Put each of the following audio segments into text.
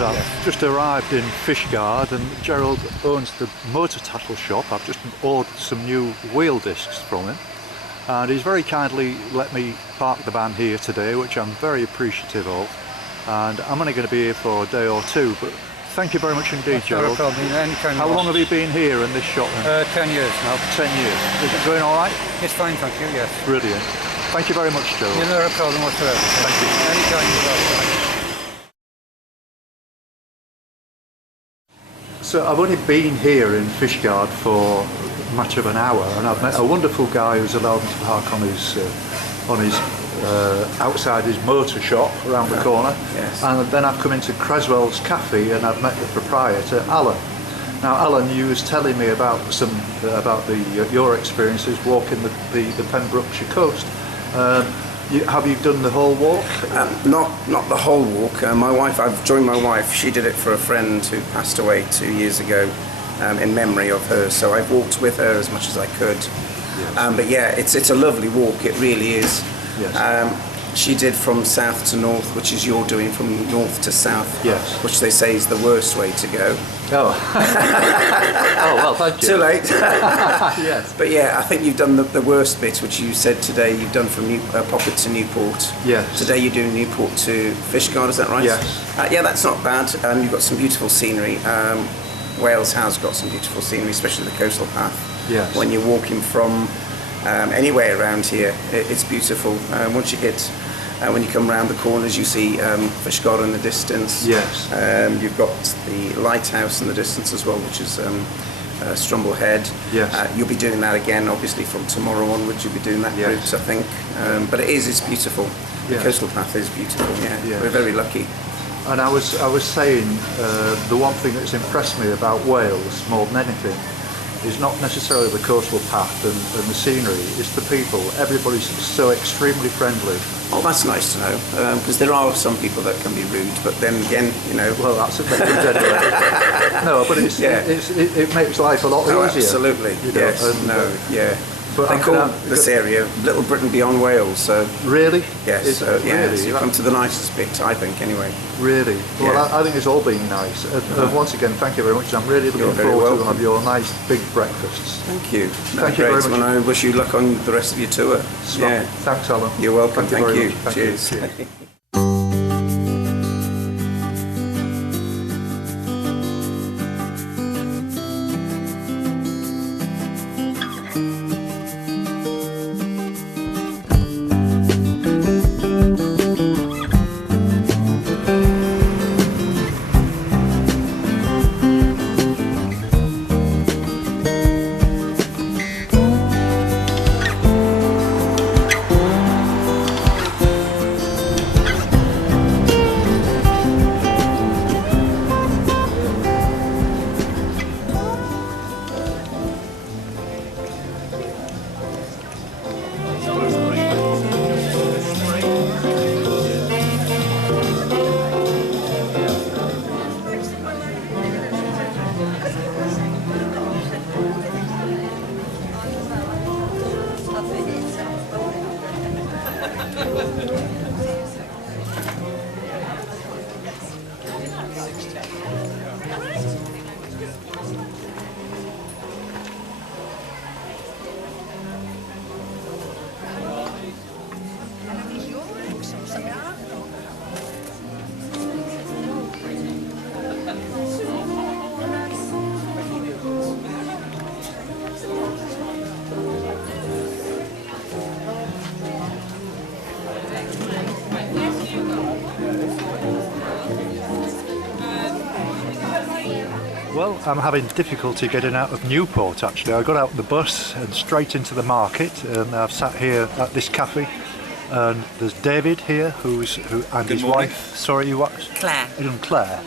I've just arrived in Fishguard, and Gerald owns the motor tattle shop. I've just ordered some new wheel discs from him, and he's very kindly let me park the van here today, which I'm very appreciative of. And I'm only going to be here for a day or two, but thank you very much indeed, Gerald. Not a problem. How long have you been here in this shop then? 10 years now. 10 years. Is it going all right? It's fine, thank you, yes. Brilliant. Thank you very much, Gerald. You're not a problem whatsoever. Thank you. Anytime you're welcome. So I've only been here in Fishguard for much of an hour, and I've met a wonderful guy who's allowed me to park on his outside his motor shop around the corner. Yes. And then I've come into Creswell's Cafe and I've met the proprietor, Alan. Now, Alan, you was telling me about your experiences walking the Pembrokeshire coast. Have you done the whole walk? Not the whole walk. I've joined my wife. She did it for a friend who passed away 2 years ago, in memory of her. So I've walked with her as much as I could. Yes. But yeah, it's a lovely walk. It really is. Yes. She did from south to north, which is you're doing from north to south. Yes. Which they say is the worst way to go. Oh. Oh, well, thank you. Too late. Yes. But yeah, I think you've done the worst bit, which you said today. You've done from Poppet to Newport. Yes. Today you're doing Newport to Fishguard. Is that right? Yes. Yeah, that's not bad. You've got some beautiful scenery. Wales has got some beautiful scenery, especially the coastal path. Yes. When you're walking from anywhere around here, it's beautiful. Once you hit, when you come around the corners, you see Fishguard in the distance. Yes. You've got the lighthouse in the distance as well, which is Strumble Head. Yes. You'll be doing that again, obviously, from tomorrow onwards. You'll be doing that route, I think. But it's beautiful. The Yes. coastal path is beautiful. Yeah, Yes. we're very lucky. And I was saying the one thing that's impressed me about Wales more than anything is not necessarily the coastal path and the scenery, it's the people. Everybody's so extremely friendly. Oh, that's nice to know, because there are some people that can be rude, but then again, Well, that's a bit anyway. No, but it makes life a lot easier. Absolutely, yes, and, But they call this area Little Britain beyond Wales, so... Really? Yes, so, yeah, really? so you come to the nicest bit, I think, anyway. Really? Well, Yeah. I think it's all been nice. Once again, thank you very much. I'm really looking forward to one of your nice big breakfasts. Thank you. Thank you very much. And I wish you luck on the rest of your tour. Yeah. Thanks, Alan. You're welcome. Thank Thank you. you. Very much. Thank you. Cheers. Well, I'm having difficulty getting out of Newport actually. I got out the bus and straight into the market, and I've sat here at this cafe, and there's David here and his wife. Sorry, what? Claire. Claire.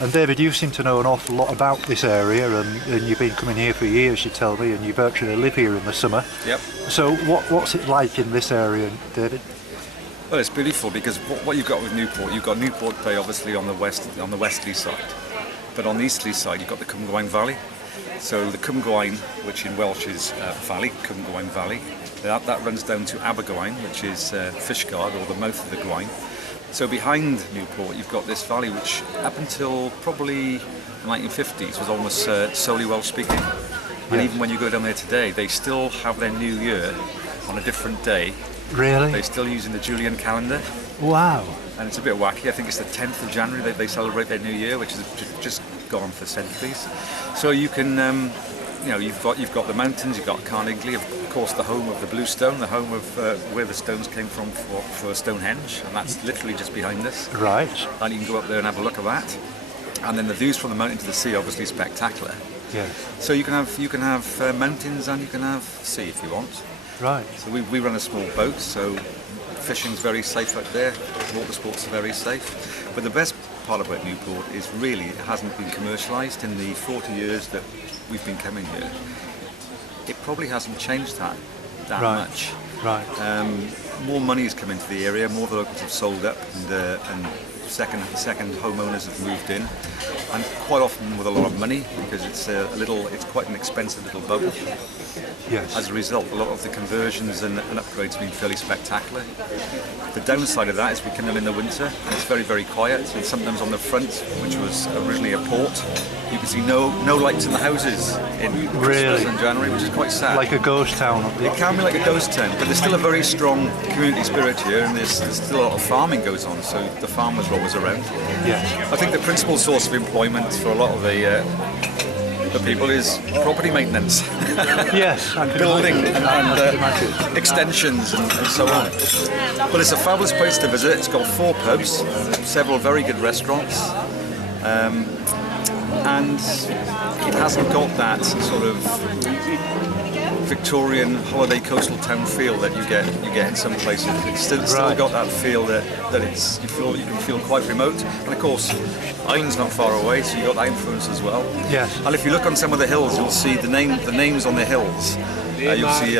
And David, you seem to know an awful lot about this area, and you've been coming here for years, you tell me, and you virtually live here in the summer. Yep. So what's it like in this area, David? Well, it's beautiful because what you've got with Newport, you've got Newport Bay obviously on the westerly side, but on the easterly side you've got the Cwmgwaun Valley. So the Cwmgwaun, which in Welsh is valley, Cwmgwaun Valley, that runs down to Abergwaun, which is Fishguard, or the mouth of the Gwaun. So behind Newport, you've got this valley, which up until probably the 1950s was almost solely Welsh speaking. And even when you go down there today, they still have their New Year on a different day. Really? They're still using the Julian calendar. Wow. And it's a bit wacky. I think it's the 10th of January they celebrate their New Year, which has just gone for centuries. So you can, you've got the mountains, you've got Carnegie, of course the home of the Bluestone, the home of where the stones came from for Stonehenge, and that's literally just behind us. Right. And you can go up there and have a look at that. And then the views from the mountain to the sea, obviously spectacular. Yeah. So you can have mountains and you can have sea if you want. Right. So we run a small boat, so fishing's very safe out there, water sports are very safe. But the best part about Newport is really it hasn't been commercialised in the 40 years that we've been coming here. It probably hasn't changed that much. Right. More money's come into the area, more of the locals have sold up and second homeowners have moved in, and quite often with a lot of money because it's quite an expensive little boat. Yes. As a result, a lot of the conversions and upgrades have been fairly spectacular. The downside of that is we come in the winter and it's very, very quiet, and sometimes on the front, which was originally a port, you can see no lights in the houses in Christmas and January, which is quite sad. Like a ghost town. It can be like a ghost town, but there's still a very strong community spirit here, and there's still a lot of farming goes on, so the farmers are always around. Yes. I think the principal source of employment for a lot of the people is property maintenance. Yes. Building and extensions and so on. But it's a fabulous place to visit. It's got 4 pubs, several very good restaurants, and it hasn't got that sort of Victorian holiday coastal town feel that you get in some places. It's still got that feel that you can feel quite remote. And of course, Ireland's not far away, so you got that influence as well. Yes. And if you look on some of the hills, you'll see the names on the hills. You'll see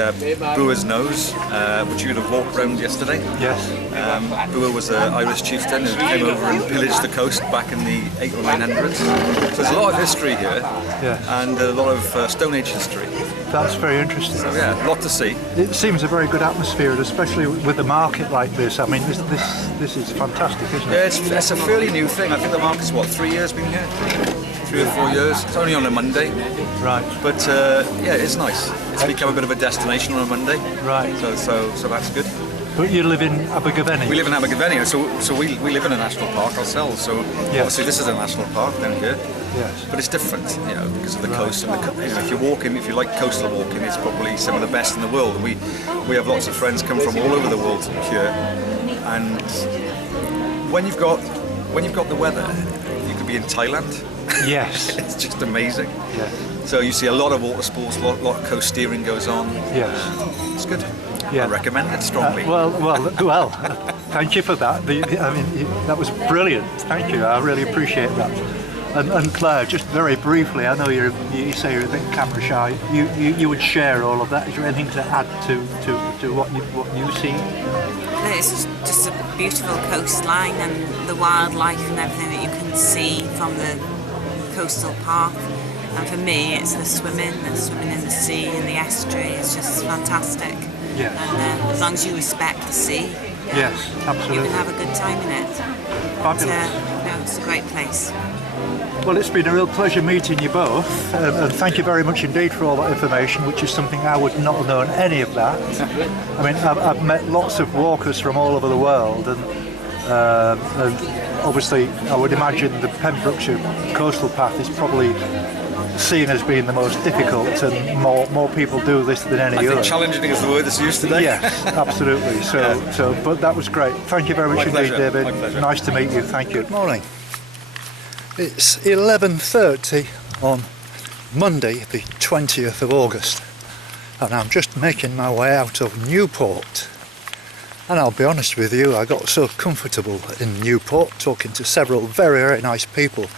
Brewer's Nose, which you'd have walked around yesterday. Yes. Brewer was an Irish chieftain who came over and pillaged the coast back in the 800s or 900s. So there's a lot of history here, and a lot of Stone Age history. That's very interesting. So yeah, a lot to see. It seems a very good atmosphere, especially with the market like this. I mean, this is fantastic, isn't it? Yeah, it's a fairly new thing. I think the market's 3 years been here? 3 or 4 years. It's only on a Monday. Right. But yeah, it's nice. It's become a bit of a destination on a Monday. Right. So that's good. But you live in Abergavenny? We live in Abergavenny, so we live in a national park ourselves. So obviously this is a national park down here. Yes. But it's different, because of the coast. And if you like coastal walking, it's probably some of the best in the world. We have lots of friends come from all over the world here, and when you've got the weather, you could be in Thailand. Yes. It's just amazing. Yeah. So you see a lot of water sports, a lot of coast steering goes on. Yes. It's good. Yeah. I recommend it strongly. Well. Thank you for that. That was brilliant. Thank you. I really appreciate that. And Claire, just very briefly, I know you say you're a bit camera shy. You would share all of that. Is there anything to add to what you see? It's just a beautiful coastline and the wildlife and everything that you can see from the coastal path. And for me, it's the swimming in the sea and the estuary. It's just fantastic. Yeah. And as long as you respect the sea, yes, absolutely, you can have a good time in it. Fabulous. It's a great place. Well, it's been a real pleasure meeting you both, and thank you very much indeed for all that information, which is something I would not have known any of that. I mean, I've met lots of walkers from all over the world, and obviously I would imagine the Pembrokeshire Coastal Path is probably seen as being the most difficult, and more people do this than any other. Challenging is the word that's used today. Yes, absolutely. So, but that was great. Thank you very much indeed, David. My pleasure. Nice to meet you. Thank you. Good morning. It's 11:30 on Monday, the 20th of August, and I'm just making my way out of Newport. And I'll be honest with you, I got so comfortable in Newport, talking to several very, very nice people.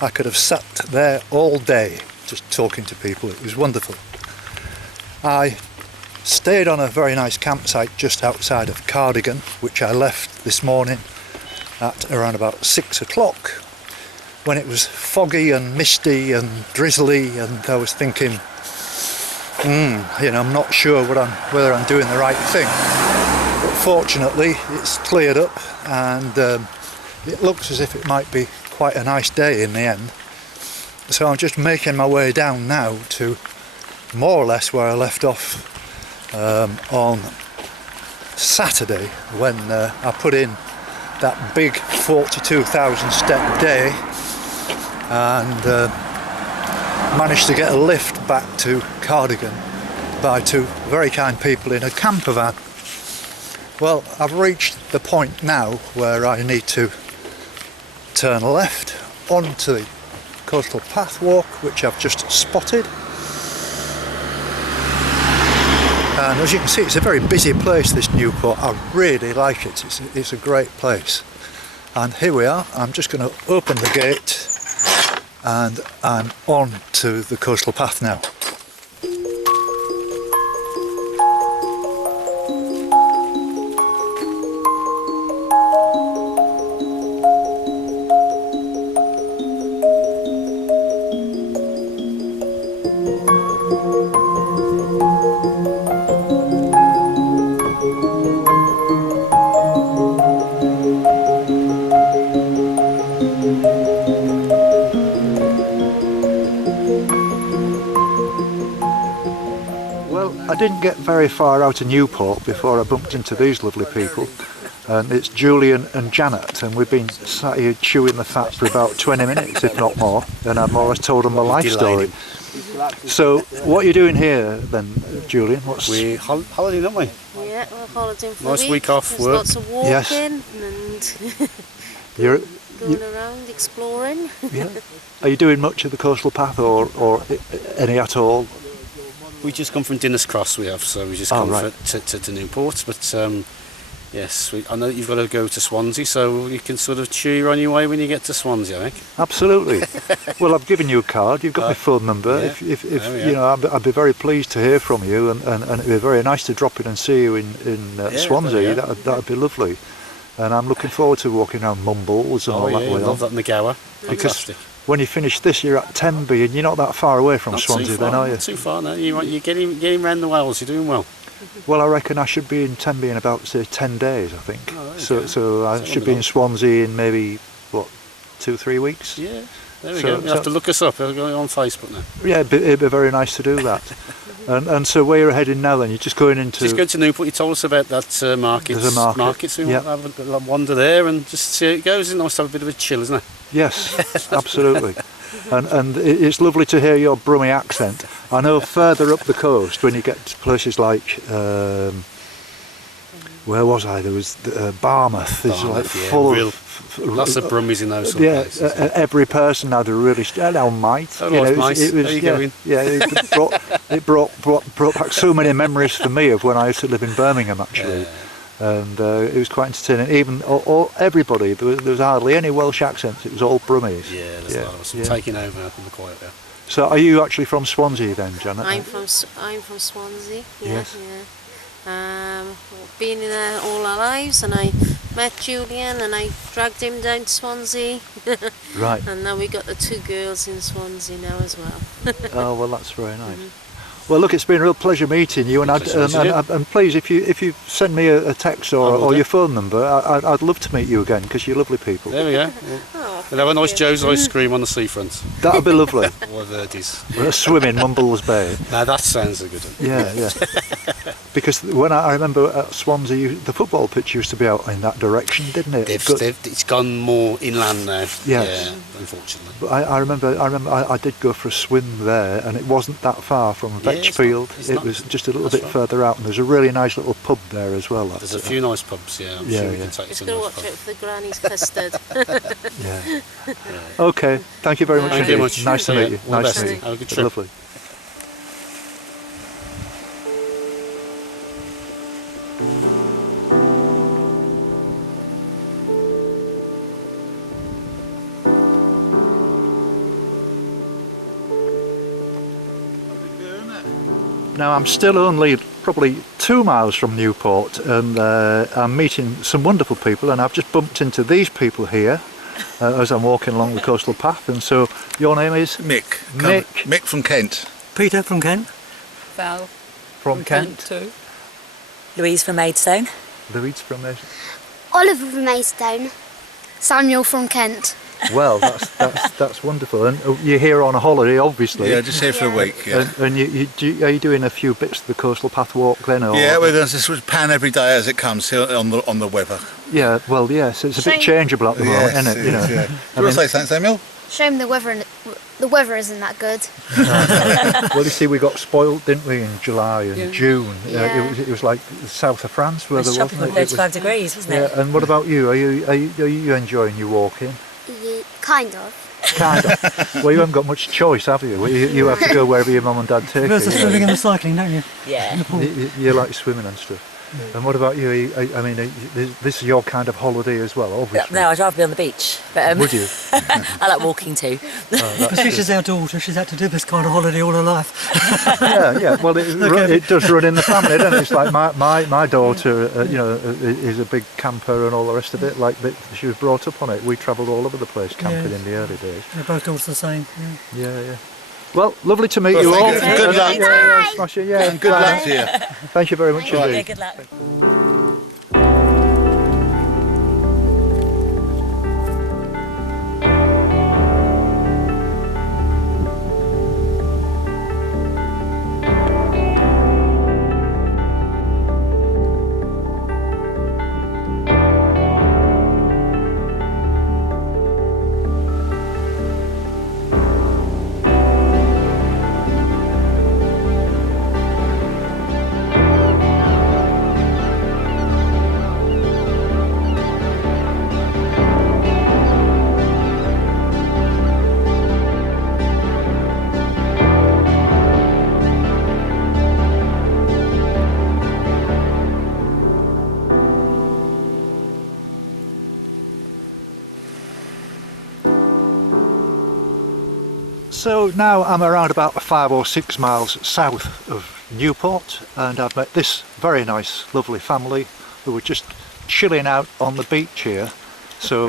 I could have sat there all day just talking to people. It was wonderful. I stayed on a very nice campsite just outside of Cardigan, which I left this morning at around about 6 o'clock, when it was foggy and misty and drizzly, and I was thinking, I'm not sure whether I'm doing the right thing. But fortunately it's cleared up, and it looks as if it might be quite a nice day in the end. So I'm just making my way down now to more or less where I left off on Saturday, when I put in that big 42,000 step day and managed to get a lift back to Cardigan by two very kind people in a camper van. Well, I've reached the point now where I need to turn left onto the Coastal Path walk, which I've just spotted. And as you can see, it's a very busy place, this Newport. I really like it. It's a great place. And here we are. I'm just going to open the gate and I'm on to the Coastal Path now. I didn't get very far out of Newport before I bumped into these lovely people, and it's Julian and Janet, and we've been sat here chewing the fat for about 20 minutes, if not more, and I've more or less told them my life story. So what are you doing here then, Julian? We're holidaying, aren't we? Yeah, we're holidaying for Nice a week off There's work. lots of walking Yes. and You're, going around, exploring. yeah. Are you doing much of the Coastal Path or any at all? We just come from Dinas Cross, we have, so we just Oh, come right. to Newport. But yes, I know you've got to go to Swansea, so you can sort of cheer on your way when you get to Swansea, I think. Absolutely. Well, I've given you a card. You've got my phone number. yeah. If There we you know, I'd be very pleased to hear from you, and it'd be very nice to drop in and see you in there Swansea. we are. That'd be lovely. And I'm looking forward to walking around Mumbles and all that yeah, way love on. that in the Gower. Because Fantastic. when you finish this, you're at Tenby, and you're not that far away from Not Swansea, too far, then, are you? Not too far, no. You're getting round the Wales, you're doing well. Well, I reckon I should be in Tenby in about, say, 10 days, I think. Oh, there you so go. so I That's should be in enough. Swansea in maybe, what, 2-3 weeks? Yeah, there we So- go. You so- have to look us up. I'll go on Facebook now. Yeah, it'd be very nice to do that. And so where you're heading now then? You're just going into... Just go to Newport. You told us about that market. There's a market, so we yeah. want to have a wander there and just see how it goes. It's nice to have a bit of a chill, isn't it? Yes, absolutely. And it's lovely to hear your Brummie accent. I know further up the coast, when you get to places like... where was I? There was Barmouth. Is like Barmouth, yeah, full real- of... Lots of Brummies in those sort Yeah, of places. every person had a really... Hello, mate. Hello, mate. How you going? Yeah, it brought back so many memories for me of when I used to live in Birmingham, actually. And it was quite entertaining. Even everybody, there was hardly any Welsh accents. It was all Brummies. Yeah, there's a lot of us taking over up in the quiet there. So are you actually from Swansea then, Janet? I'm from Swansea. Yeah, Yes. yeah. We've been in there all our lives, and I met Julian, and I dragged him down to Swansea. Right. And now we got the two girls in Swansea now as well. Oh, well, that's very nice. Well, look, it's been a real pleasure meeting you, and and please, if you send me a text or your phone number, I'd love to meet you again, because you're lovely people. There we go. We'll have a nice Joe's ice cream on the seafront. That'd be lovely. Or Verdi's. We're swimming Mumbles Bay. Now that sounds a good one. Yeah. Because when I remember at Swansea, the football pitch used to be out in that direction, didn't it? It's gone more inland now. Yes. Yeah, unfortunately. But I remember I did go for a swim there, and it wasn't that far from Yeah, it's Vetchfield. not- it's It not. was just a little That's bit right. further out, and there's a really nice little pub there as well. There's a few nice pubs, yeah. I'm Yeah, sure we yeah. can take you Just to a got to nice watch pub. out for the granny's custard. Yeah. Okay. Thank you very much Thank you indeed. very much. Nice to Yeah, meet you. all the Nice to best. meet you. Have a good trip. Lovely. Now I'm still only probably 2 miles from Newport, and I'm meeting some wonderful people, and I've just bumped into these people here as I'm walking along the coastal path. And so your name is? Mick. Mick. Mick from Kent. Peter from Kent. Val From Kent. too. Louise from Maidstone. Louise from there. Oliver from Maidstone. Samuel from Kent. Well, that's wonderful. And you're here on a holiday, obviously. Yeah, just here for a week. Yeah. And are you doing a few bits of the Coastal Path walk then? Or? Yeah, we're going to just pan every day as it comes here on the weather. Yeah, well, yes, it's a bit changeable at the moment, Yes, isn't it? You know. Yeah. Do you want to say something, Samuel? Shame the weather isn't that good. Well, you see, we got spoilt, didn't we, in July and June? Yeah. It was like the south of France, where It was there tropical, wasn't it? 35 degrees, wasn't it? Yeah. And what about you? Are you enjoying your walking? Yeah, kind of. Kind of. Well, you haven't got much choice, have you? You have to go wherever your mum and dad take you. Versus swimming and cycling, don't you? Yeah. You like swimming and stuff. And what about you? I mean, this is your kind of holiday as well, obviously. No, I'd rather be on the beach. But, Would you? I like walking too. Patricia's our daughter. She's had to do this kind of holiday all her life. Yeah. Well, it does run in the family, doesn't it? It's like my daughter, is a big camper and all the rest of it. Like she was brought up on it. We travelled all over the place camping in the early days. They're both daughters the same. Yeah. Well, lovely to meet you all. Good luck. And good luck to you. Thank you very much indeed. Yeah, good luck. So now I'm around about 5 or 6 miles south of Newport, and I've met this very nice, lovely family who were just chilling out on the beach here. So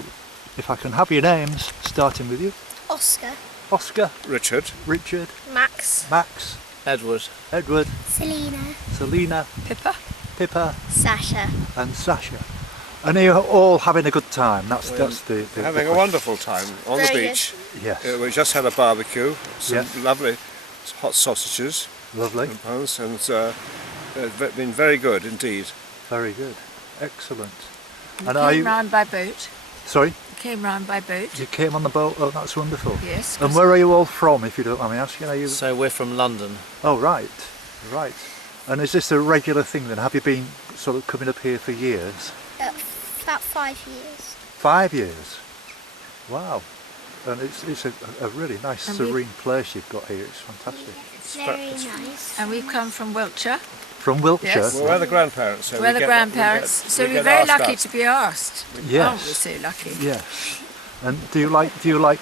if I can have your names, starting with you. Oscar. Oscar. Richard. Richard. Max. Max. Edward. Edward. Selena. Selena. Pippa. Sasha. And Sasha. And you're all having a good time. That's the having a wonderful time on the Very beach. Yes. We just had a barbecue, some Yeah. lovely hot sausages Lovely. and puns, and it's been very good indeed. Very good. Excellent. We And are came you? round by boat. Sorry. Came round by boat. You came on the boat. Oh, that's wonderful. Yes. And where are you all from, if you don't mind me asking? Are you? So we're from London. Oh, right. And is this a regular thing then? Have you been sort of coming up here for years? About 5 years. 5 years. Wow. And it's a really nice, serene place you've got here. It's fantastic. It's very nice. And we've come from Wiltshire. From Wiltshire. Yes. Well, we're the grandparents. So We're we the get- grandparents. we get- So we we're get very asked lucky out. to be asked. Yes. Oh, we're so lucky. Yes. And do you like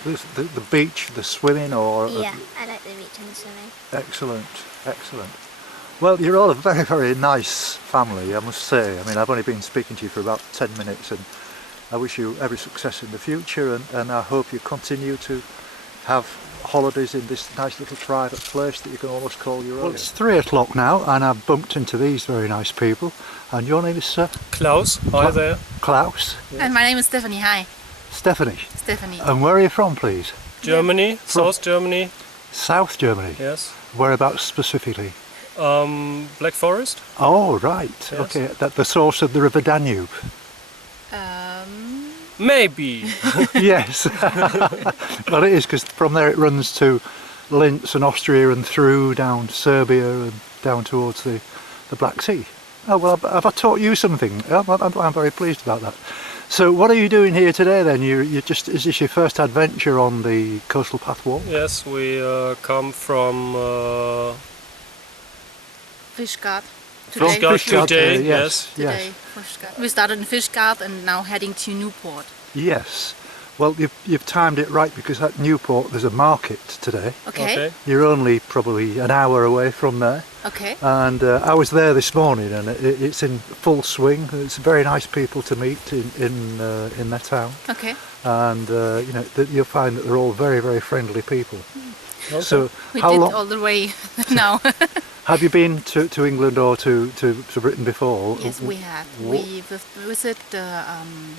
the beach, the swimming, or? Yeah, I like the beach and the swimming. Excellent. Well, you're all a very, very nice family, I must say. I mean, I've only been speaking to you for about 10 minutes, and I wish you every success in the future, and I hope you continue to have holidays in this nice little private place that you can almost call your own. Well, it's 3 o'clock now, and I've bumped into these very nice people. And your name is Sir? Klaus. Hi there. Klaus. And my name is Stephanie. Hi. Stephanie. Stephanie. And where are you from, please? Germany, South Germany. South Germany? Yes. Whereabouts specifically? Black Forest. Oh, right. Yes. Okay, that's the source of the River Danube. Maybe. Yes. Well, it is, because from there it runs to Linz and Austria and through down to Serbia and down towards the Black Sea. Oh, well, have I taught you something? I'm very pleased about that. So what are you doing here today then? You just, is this your first adventure on the Coastal Path walk? Yes, we come from Fishguard. From Today. Fishguard today, yes. Today, Fishguard. We started in Fishguard and now heading to Newport. Yes. Well, you've timed it right, because at Newport there's a market today. Okay. You're only probably an hour away from there. Okay. And I was there this morning, and it's in full swing. It's very nice people to meet in their town. Okay. And you'll find that they're all very, very friendly people. Okay. So We how did long? all the way now. Have you been to England or to Britain before? Yes, we have. We visit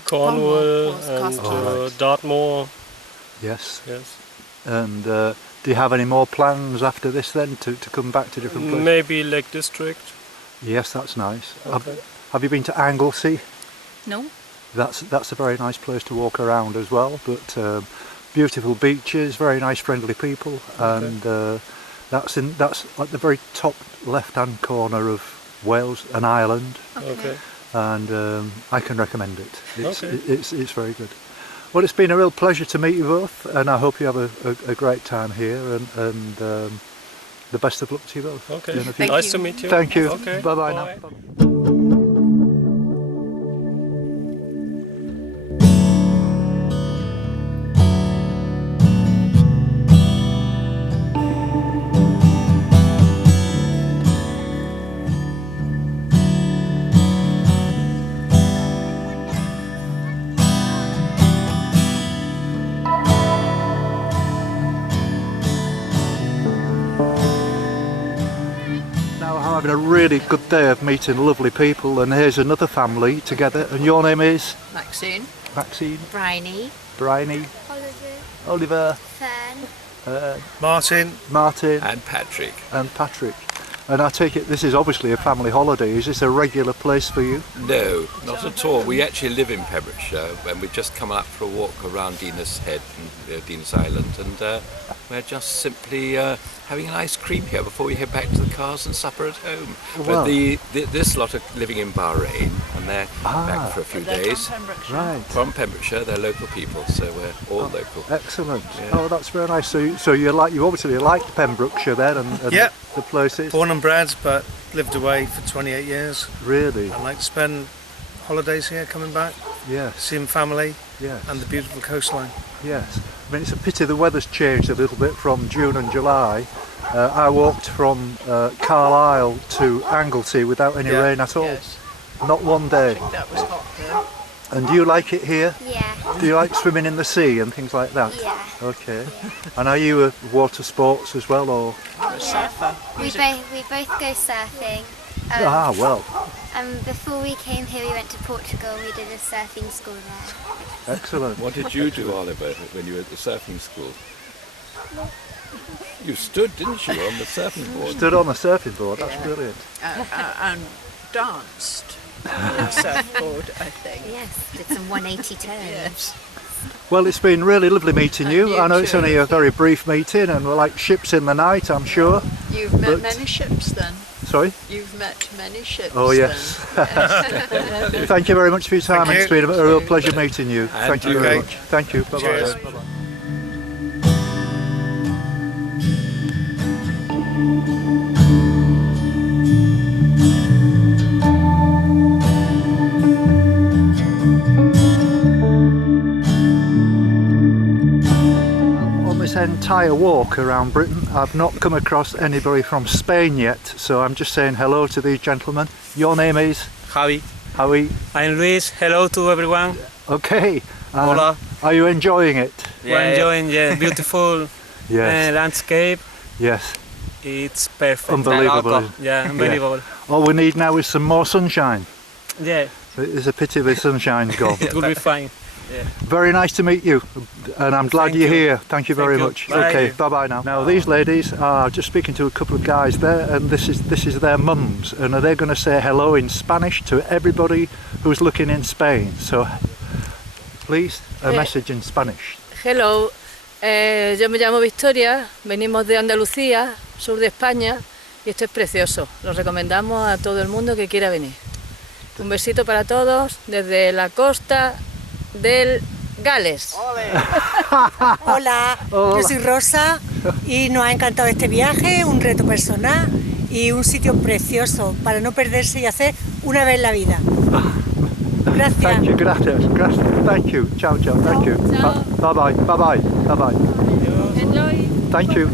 Cornwall Coast and Path. Dartmoor. Yes. Yes. And do you have any more plans after this then to come back to different places? Maybe Lake District. Yes, that's nice. Okay. Have you been to Anglesey? No. That's a very nice place to walk around as well. But beautiful beaches, very nice, friendly people, and that's at the very top left-hand corner of Wales, an island. Okay. And I can recommend it. Okay. It's very good. Well, it's been a real pleasure to meet you both, and I hope you have a great time here, and the best of luck to you both. Okay. Nice to meet you. Thank you. Okay. Bye-bye now. Having a really good day of meeting lovely people, and here's another family together. And your name is? Maxine. Maxine. Bryony. Bryony. Oliver. Oliver. Fern. Martin. Martin. And Patrick. And Patrick. And I take it this is obviously a family holiday. Is this a regular place for you? No, not at all. We actually live in Pembrokeshire, and we've just come out for a walk around Dinas Head and Dinas Island, and we're just simply having an ice cream here before we head back to the cars and supper at home. Wow. But this lot are living in Bahrain, and they're back for a few days. Right. From Pembrokeshire, they're local people, so we're all local. Excellent. Yeah. Oh, that's very nice. So you obviously liked Pembrokeshire then, and Yep. the places. Born and bred, but lived away for 28 years. Really? I like to spend holidays here, coming back, Yes. seeing family, Yes. and the beautiful coastline. Yes. I mean, it's a pity the weather's changed a little bit from June and July. I walked from Carlisle to Anglesey without any rain at all. Yes. Not one day. That was hot there. And do you like it here? Yeah. Do you like swimming in the sea and things like that? Yeah. Okay. And are you a water sports as well, or? A surfer. We both go surfing. Well. Before we came here, we went to Portugal. We did a surfing school there. Excellent. What did you do, Oliver, when you were at the surfing school? You stood, didn't you, on the surfing board? Stood on the surfing board. That's brilliant. And danced on the surfboard, I think. Yes, did some 180 turns. Yes. Well, it's been really lovely meeting you. you I know it's too. only a very brief meeting, and we're like ships in the night, I'm sure. You've met many ships then? Sorry? You've met many ships. Oh, yes. Then. Thank you very much for your time. Thank It's you. been a real pleasure meeting you. And Thank you you. very Okay. much. Thank you. Bye-bye. Cheers. Bye-bye. On this entire walk around Britain, I've not come across anybody from Spain yet, so I'm just saying hello to these gentlemen. Your name is? Javi. Javi. I'm Luis. Hello to everyone. Okay. Hola. Are you enjoying it? We're enjoying the beautiful Yes. landscape. Yes. It's perfect. Unbelievable. Yeah, unbelievable. All we need now is some more sunshine. Yeah, It's a pity the sunshine's gone. it will be fine. Yeah. Very nice to meet you, and I'm glad you're here. Thank you very much. Bye. Okay, bye-bye now. Now these ladies are just speaking to a couple of guys there, and this is their mums, and are they going to say hello in Spanish to everybody who's looking in Spain? So please, a message in Spanish. Hello, yo me llamo Victoria, venimos de Andalucía, sur de España, y esto es precioso. Lo recomendamos a todo el mundo que quiera venir. Un besito para todos desde la costa del Gales. Hola, yo soy Rosa y nos ha encantado este viaje, un reto personal y un sitio precioso para no perderse y hacer una vez en la vida. Gracias. Thank you, gracias, gracias. Thank you. Ciao, ciao. Thank you. Bye bye. Bye bye. Bye bye. Enjoy. Thank you.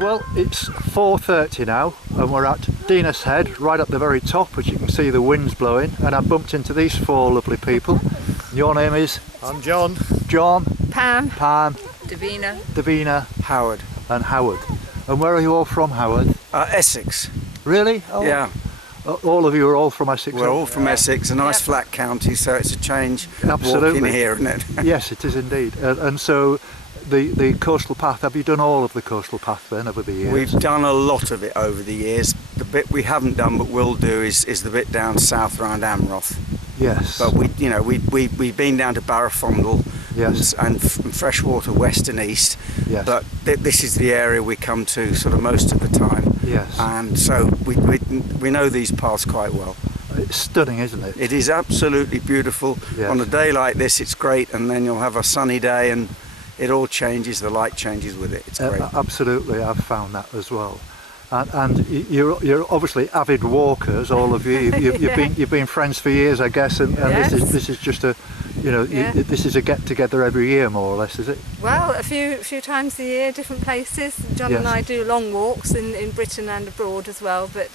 Well, it's 4:30 now and we're at Dinas Head, right at the very top, as you can see the wind's blowing, and I bumped into these four lovely people. Your name is? I'm John. John. Pam. Pam. Davina. Davina. Howard. And Howard. And where are you all from, Howard? Essex. Really? Oh. Yeah. All of you are all from Essex? We're all from Essex, a nice flat county, so it's a change Absolutely. walking here, isn't it? Yes, it is indeed. And so the Coastal Path, have you done all of the Coastal Path then over the years? We've done a lot of it over the years. The bit we haven't done but will do is the bit down south around Amroth. Yes. But we've been down to Barrafondle. Yes. And Freshwater west and east. Yes. But this is the area we come to sort of most of the time. Yes. And so we know these paths quite well. It's stunning, isn't it? It is absolutely beautiful. Yes. On a day like this, it's great, and then you'll have a sunny day, and it all changes. The light changes with it. It's great. Absolutely, I've found that as well. And you're obviously avid walkers, all of you. You've been friends for years, I guess, and Yes. this is just a, this is a get together every year, more or less, is it? Well, a few times a year, different places. John Yes. and I do long walks in Britain and abroad as well, but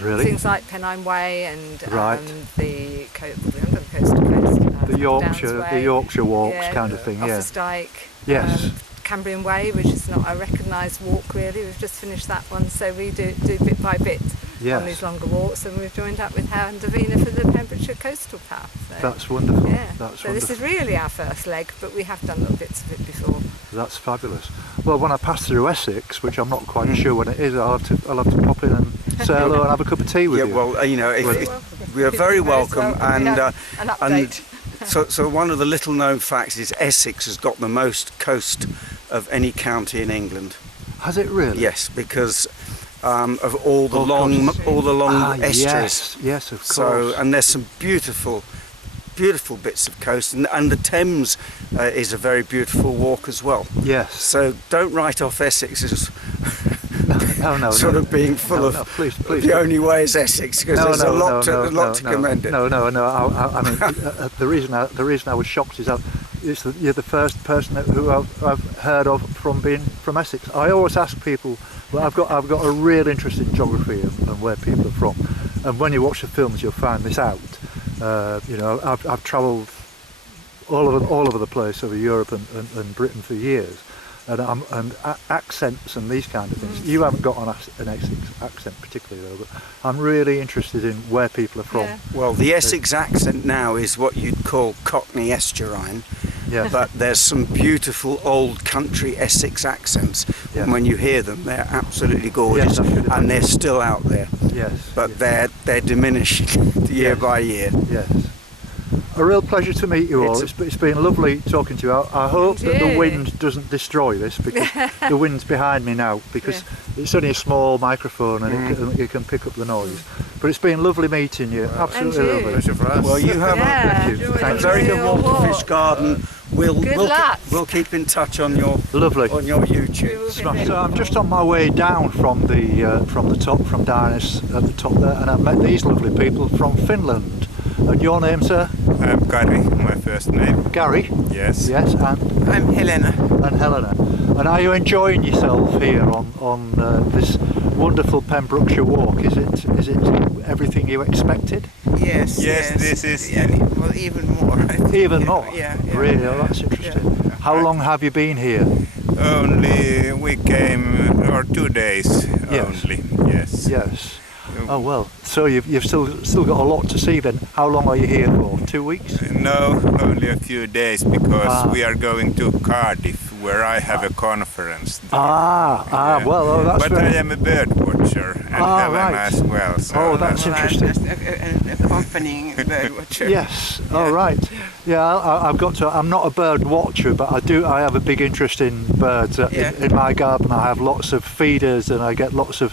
Really? things like Pennine Way and Right. the coast to coast. The Yorkshire walks kind of thing, yeah. Office Dyke. Yes. Cambrian Way, which is not a recognised walk really. We've just finished that one, so we do bit by bit Yes. on these longer walks, and we've joined up with Howard and Davina for the Pembrokeshire Coastal Path. So, That's wonderful. yeah. That's so wonderful. this is really our first leg, but we have done little bits of it before. That's fabulous. Well, when I pass through Essex, which I'm not quite sure when it is, I'll have to pop in and say hello and have a cup of tea with you. Yeah, well, we are very welcome, and an update. So one of the little known facts is Essex has got the most coast of any county in England. Has it really? Yes, because of all the long estuaries. Yes, of course. So, and there's some beautiful bits of coast, and the Thames is a very beautiful walk as well. Yes. So don't write off Essex as no, sort of being full of. Please. The only way is Essex, because there's a lot to commend it. No. I mean, the reason I was shocked is that you're the first person who I've heard of from being from Essex. I always ask people. Well, I've got a real interest in geography and where people are from, and when you watch the films, you'll find this out. I've travelled all over the place, over Europe and Britain for years, and accents and these kind of things. You haven't got an Essex accent particularly though, but I'm really interested in where people are from. Yeah. Well, the Essex accent now is what you'd call Cockney Estuarine. Yeah. But there's some beautiful old country Essex accents, and when you hear them, they're absolutely gorgeous, and they're still out there. Yes. But they're diminishing year by year. Yes. A real pleasure to meet you all. It's been lovely talking to you. I hope that the wind doesn't destroy this, because the wind's behind me now, because it's only a small microphone and it can pick up the noise. But it's been lovely meeting you. Absolutely lovely. Pleasure for us. Well, you have a very good walk to Fishguard, and we'll keep in touch on your YouTube. So I'm just on my way down from the top, from Dinas at the top there, and I've met these lovely people from Finland. And your name, sir? I'm Gary, my first name. Gary? Yes. Yes, and? I'm Helena. And Helena. And are you enjoying yourself here on this wonderful Pembrokeshire walk? Is it everything you expected? Yes, this is... well, even more. I think. Even more? Yeah. Really? Oh, that's interesting. Yeah. How long have you been here? Only we came, or 2 days only, yes. Yes. Oh well, so you've still got a lot to see then. How long are you here for? 2 weeks? No, only a few days, because we are going to Cardiff, where I have a conference. Well, that's but I am a bird watcher, and Helena as well. So that's interesting. Accompanying bird watcher. Yes. Oh right. Yeah, I'm not a bird watcher, but I have a big interest in birds. In my garden, I have lots of feeders, and I get lots of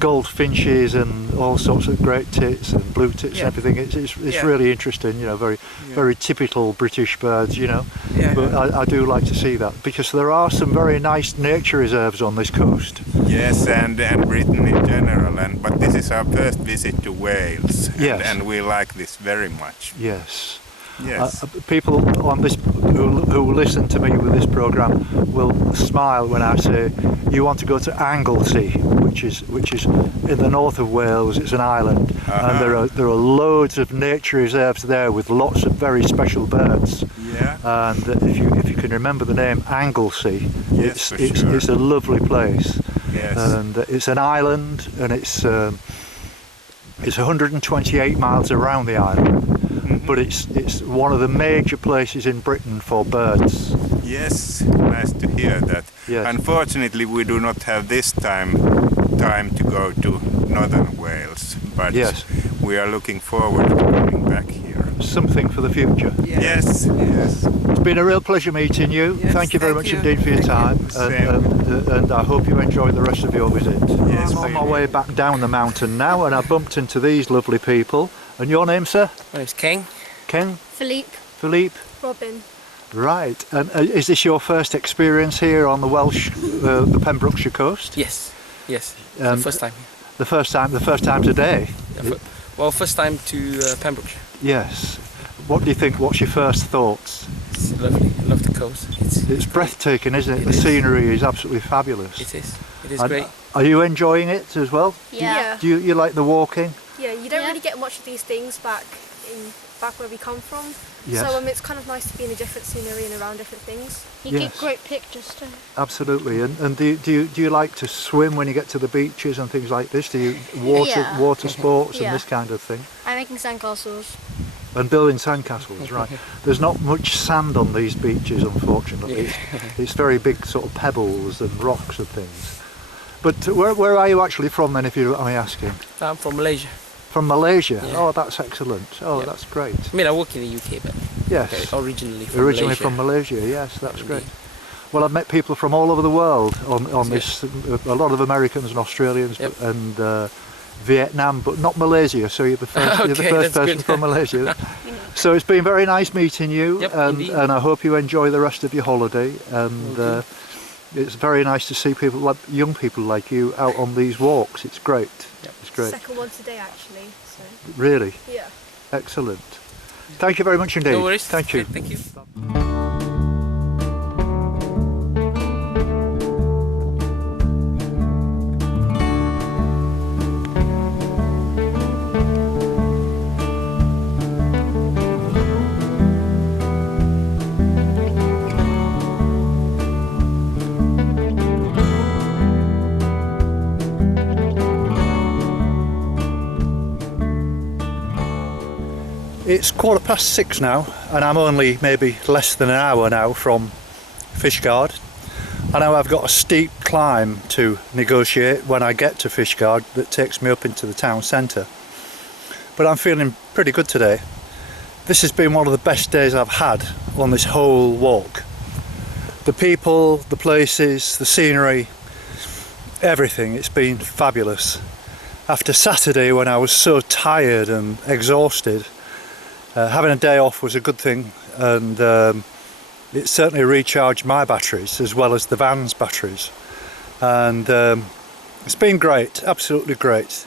goldfinches and all sorts of great tits and blue tits and everything. It's really interesting, very typical British birds, but I do like to see that, because there are some very nice nature reserves on this coast. Yes, and Britain in general, but this is our first visit to Wales, and we like this very much. Yes. Yes. People on this who listen to me with this programme will smile when I say you want to go to Anglesey, which is in the north of Wales. It's an island, and there are loads of nature reserves there with lots of very special birds. Yeah. And if you can remember the name Anglesey, Yes, it's a lovely place. Yes. And it's an island, and it's 128 miles around the island. But it's one of the major places in Britain for birds. Yes, nice to hear that. Yes. Unfortunately, we do not have this time to go to northern Wales, but yes, we are looking forward to coming back here. Something for the future. Yes, yes. It's been a real pleasure meeting you. Yes, thank you very much indeed for your time, and I hope you enjoy the rest of your visit. Yes, I'm on my way back down the mountain now, and I bumped into these lovely people. And your name, sir? My name's King. Ken? Philippe. Philippe? Robin. Right. And is this your first experience here on the Welsh, the Pembrokeshire coast? Yes. Yes. The first time. The first time today? Yeah, well, first time to Pembrokeshire. Yes. What do you think? What's your first thoughts? It's lovely. I love the coast. It's breathtaking, isn't it? The scenery is absolutely fabulous. It is. It is And great. Are you enjoying it as well? Yeah. Do you like the walking? Yeah, you don't really get much of these things back where we come from. Yes. So it's kind of nice to be in a different scenery and around different things. You Yes. get great pictures too. Absolutely. And do you like to swim when you get to the beaches and things like this? Do you Yeah. water sports Yeah. and this kind of thing? I'm making sandcastles. And building sandcastles, right? There's not much sand on these beaches, unfortunately. It's very big sort of pebbles and rocks and things. But where are you actually from then, if you don't mind me asking? I'm from Malaysia. From Malaysia? Yeah. Oh, that's excellent. Oh, Yeah. that's great. I mean, I work in the UK, but Yes. originally from Originally Malaysia. from Malaysia, yes, that's great. Well, I've met people from all over the world on this, a lot of Americans and Australians and Vietnam, but not Malaysia, so you're the first, Okay, you're the first that's person good. from Malaysia. So it's been very nice meeting you, and I hope you enjoy the rest of your holiday, and it's very nice to see people, like young people like you, out on these walks. It's great. It's great. Second one today, actually. So. Really? Yeah. Excellent. Thank you very much indeed. No worries. Thank you. Thank you. It's 6:15 now, and I'm only maybe less than an hour now from Fishguard. I know I've got a steep climb to negotiate when I get to Fishguard that takes me up into the town centre. But I'm feeling pretty good today. This has been one of the best days I've had on this whole walk. The people, the places, the scenery, everything, it's been fabulous. After Saturday, when I was so tired and exhausted, having a day off was a good thing, and it certainly recharged my batteries as well as the van's batteries, and it's been great, absolutely great.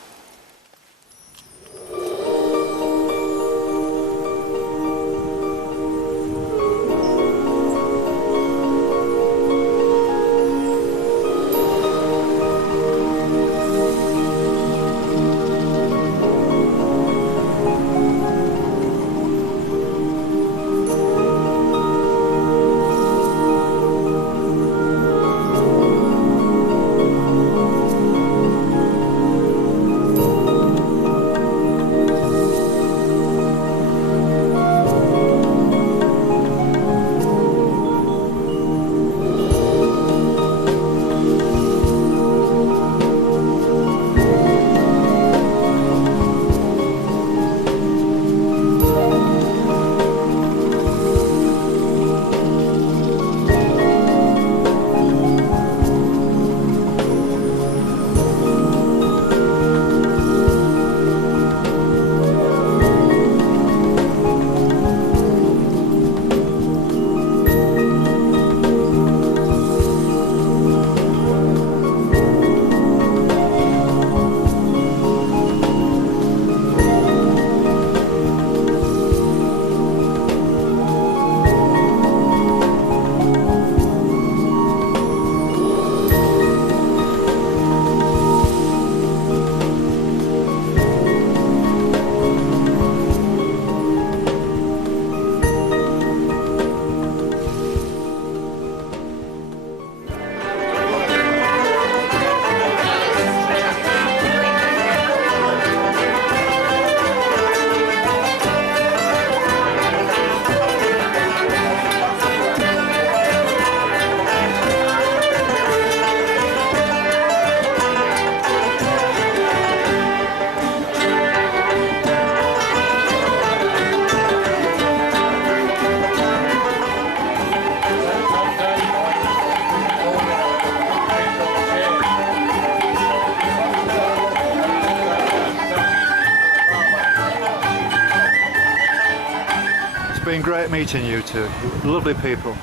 been great meeting you two. Lovely people.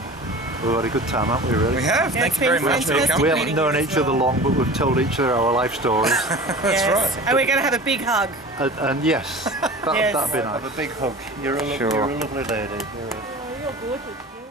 We've had a good time, haven't we, really? We have. Thank you very much for your company. We haven't known each other long, but we've told each other our life stories. That's right. And we're going to have a big hug. And yes, that'd be nice. Have a big hug. You're a lovely lady. You're gorgeous.